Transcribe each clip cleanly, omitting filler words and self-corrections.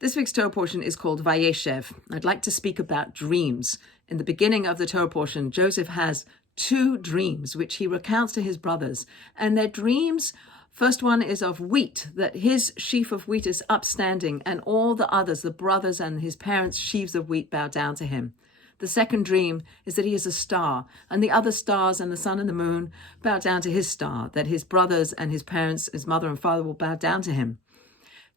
This week's Torah portion is called Vayeshev. I'd like to speak about dreams. In the beginning of the Torah portion, Joseph has two dreams which he recounts to his brothers. And their dreams, first one is of wheat, that his sheaf of wheat is upstanding, and all the others, the brothers and his parents' sheaves of wheat, bow down to him. The second dream is that he is a star, and the other stars and the sun and the moon bow down to his star, that his brothers and his parents, his mother and father, will bow down to him.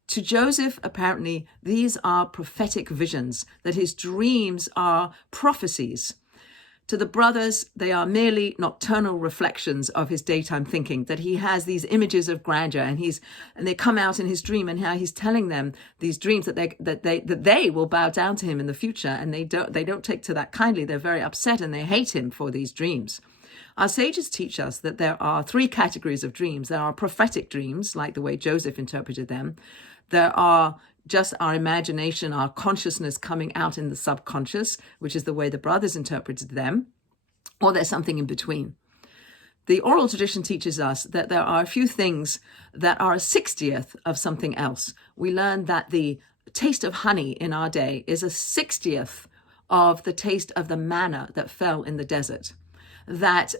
To Joseph, apparently, these are prophetic visions, that his dreams are prophecies. To the brothers, they are merely nocturnal reflections of his daytime thinking, that he has these images of grandeur, and they come out in his dream, and how he's telling them these dreams that they will bow down to him in the future, and they don't take to that kindly. They're very upset and they hate him for these dreams. Our sages teach us that there are three categories of dreams. There are prophetic dreams, like the way Joseph interpreted them. There are just our imagination, our consciousness coming out in the subconscious, which is the way the brothers interpreted them, or there's something in between. The oral tradition teaches us that there are a few things that are a 60th of something else. We learn that the taste of honey in our day is a 60th of the taste of the manna that fell in the desert. That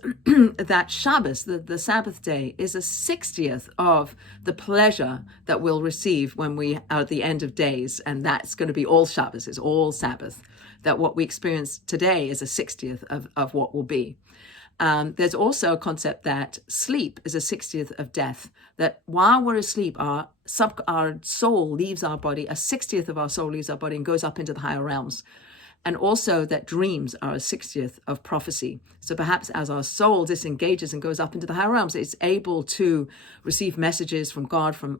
Shabbos, the Sabbath day, is a 60th of the pleasure that we'll receive when we are at the end of days, and that's going to be all Shabbos, is all Sabbath. That what we experience today is a 60th of what will be. There's also a concept that sleep is a 60th of death, that while we're asleep, our soul leaves our body, a 60th of our soul leaves our body and goes up into the higher realms. And also that dreams are a 60th of prophecy. So perhaps as our soul disengages and goes up into the higher realms, it's able to receive messages from God, from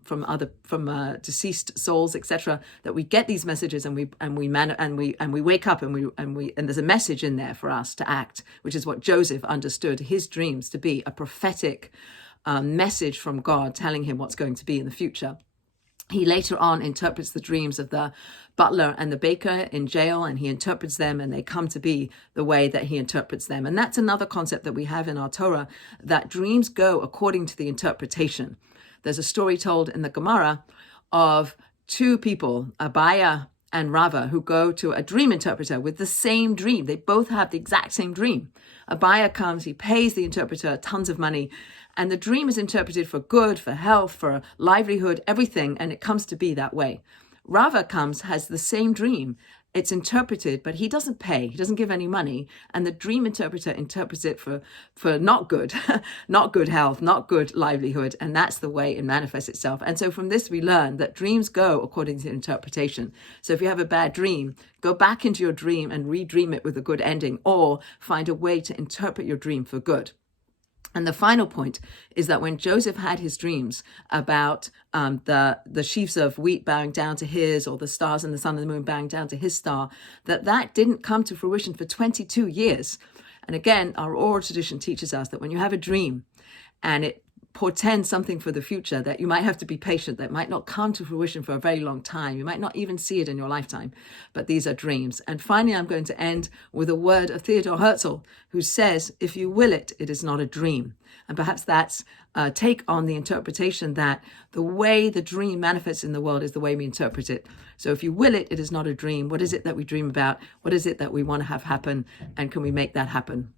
deceased souls, etc. That we get these messages and we wake up and there's a message in there for us to act, which is what Joseph understood his dreams to be, a prophetic message from God telling him what's going to be in the future. He later on interprets the dreams of the butler and the baker in jail, and he interprets them, and they come to be the way that he interprets them. And that's another concept that we have in our Torah, that dreams go according to the interpretation. There's a story told in the Gemara of two people, Abaya and Rava, who go to a dream interpreter with the same dream. They both have the exact same dream. Abaya comes, he pays the interpreter tons of money, and the dream is interpreted for good, for health, for livelihood, everything, and it comes to be that way. Rava comes, has the same dream. It's interpreted, but he doesn't pay. He doesn't give any money. And the dream interpreter interprets it for not good, not good health, not good livelihood. And that's the way it manifests itself. And so from this, we learn that dreams go according to interpretation. So if you have a bad dream, go back into your dream and redream it with a good ending, or find a way to interpret your dream for good. And the final point is that when Joseph had his dreams about the sheaves of wheat bowing down to his, or the stars and the sun and the moon bowing down to his star, that didn't come to fruition for 22 years. And again, our oral tradition teaches us that when you have a dream and it portends something for the future, that you might have to be patient, that might not come to fruition for a very long time. You might not even see it in your lifetime, but these are dreams. And finally, I'm going to end with a word of Theodor Herzl, who says, if you will it, it is not a dream. And perhaps that's a take on the interpretation that the way the dream manifests in the world is the way we interpret it. So if you will it, it is not a dream. What is it that we dream about? What is it that we want to have happen? And can we make that happen?